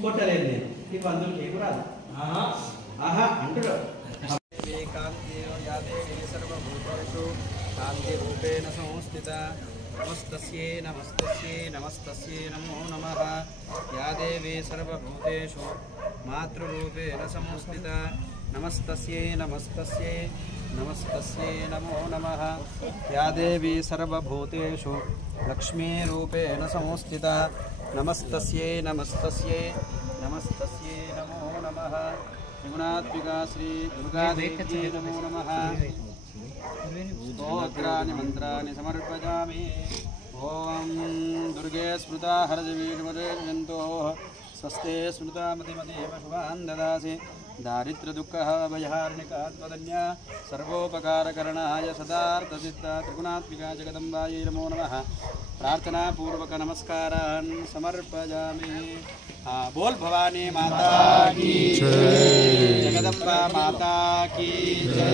కొట్టలేదు నేను మీకు అందులో కేకు రాదు ఆహా అంటారు। కాంతి రూపేణ సంస్థిత नमस्तस्यै नमस्तस्यै नमस्तस्यै नमो नमः। या देवी सर्वभूतेषु मातृरूपेण संस्थिता नमस्तस्यै नमस्तस्यै नमस्तस्यै नमो नमः। या देवी सर्वभूतेषु लक्ष्मीरूपेण संस्थिता नमस्तस्यै नमस्तस्यै नमस्तस्यै नमो नमः। त्रिगुणात्मिका श्री दुर्गादेव्यै नमो नमः। स्तोत्राणि मन्त्राणि समर्पयामि। ओम दुर्गे स्मृता हरजवीर्मदेव्यन्तोः स्वस्ते स्मृता मतिमतीव शुभान् ददासि। दारिद्र्यदुःखभयहारिणिका त्वदन्या सर्वोपकारकरणाय सदार्थसिद्धा त्रिगुणात्मिका जगदम्बायै नमो नमः। प्रार्थनापूर्वक नमस्कारान् समर्पयामि। बोल भवानी माता की जय, जगदम्बा माता की जय।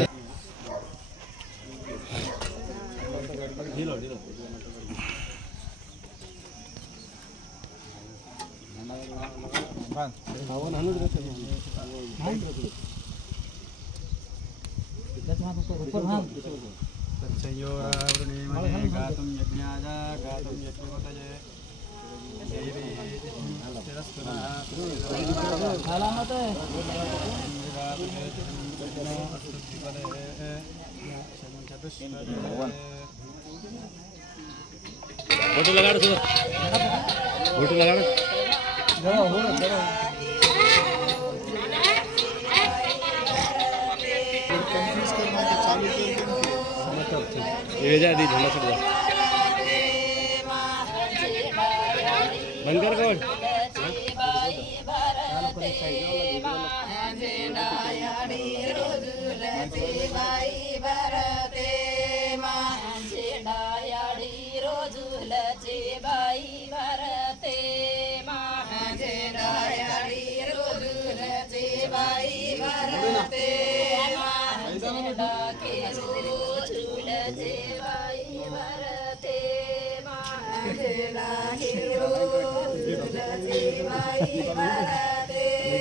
गातुं यज्ञाय गातुं यज्ञवतये देवी फोटो लगा दो, फोटो लगा दो। ये जा दी झंडा छड़ बंद कर कौन के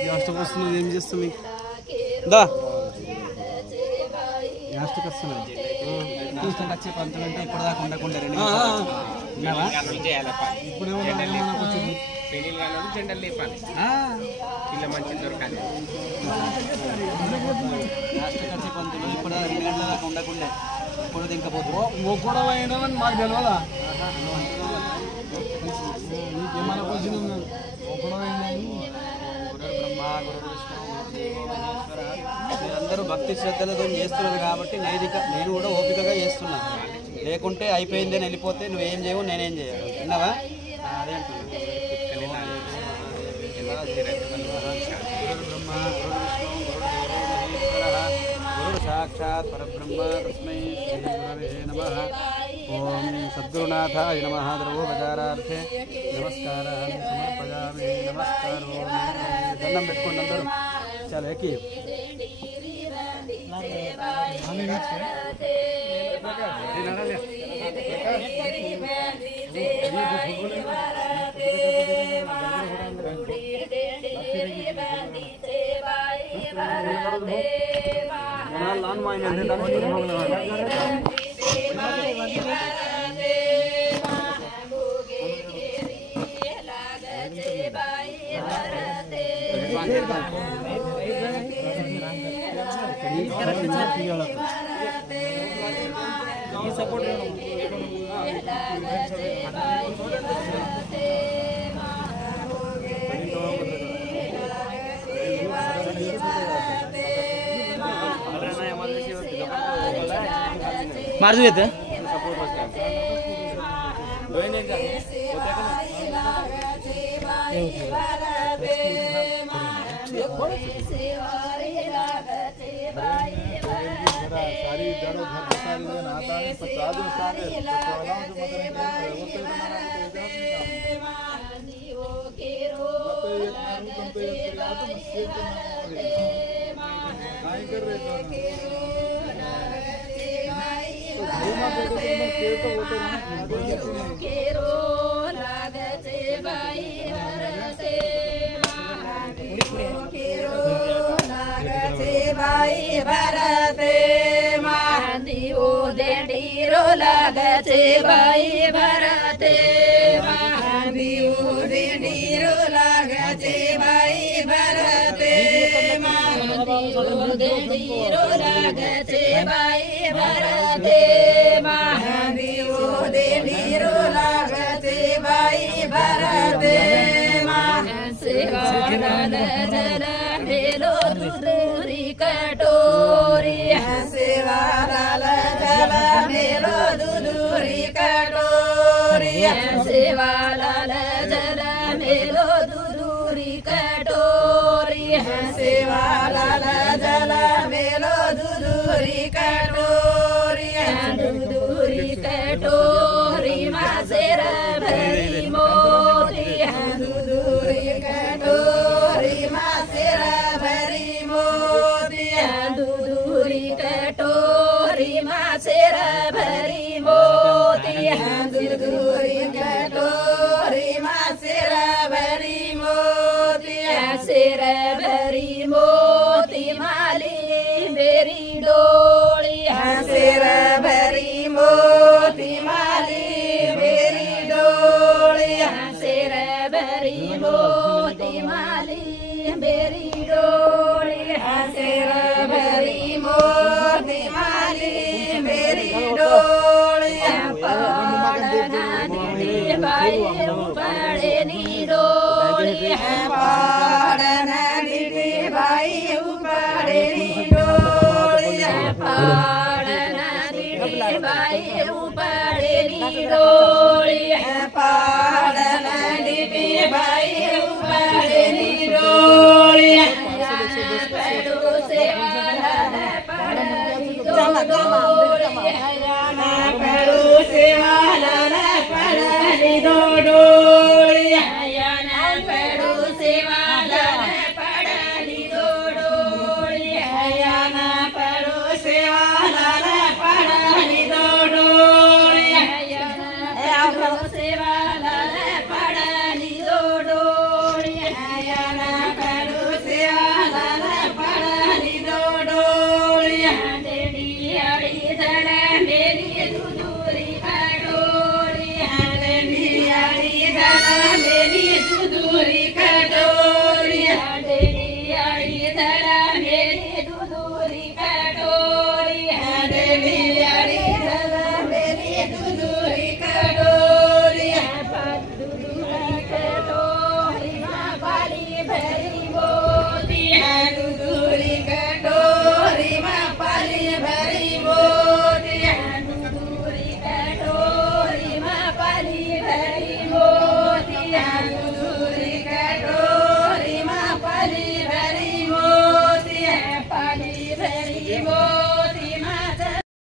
లాస్ట్ వస్తుంది ఏం చేస్తాం మీకు దా లాస్ట్కి వస్తున్నాయి వచ్చే పంతులు అంటే ఇప్పుడు దాకా ఉండకుండా ఇప్పుడు పెళ్లి కాలేదు జెండలు లేపాలి పిల్ల మంచి దొరకాలి లాస్ట్కి వచ్చే పంతులు ఇప్పుడు 2 గంటల దాకా ఉండకుండా ఇప్పుడు దింకపోతుంది కూడా అయినామని మాకు తెలియదా నీకేమన్నా క్వశ్చన్ మీరందరూ భక్తి శ్రద్ధలతో చేస్తున్నారు కాబట్టి నేను కూడా ఓపికగా చేస్తున్నాను లేకుంటే అయిపోయింది అని వెళ్ళిపోతే నువ్వేం చేయవు నేనేం చేయాలి విన్నావా అదే గురు సాక్షాత్ పరబ్రహ్మ తస్మై శ్రీ గురవే నమః ఓం సద్గురునాథాయ నమః ద్రవోపచారార్థే నమస్కారాన్ని సమర్పయామి నమస్కారం దండం పెట్టుకోండి అందరూ చాలా ఎక్కి मार दू येतं Jangan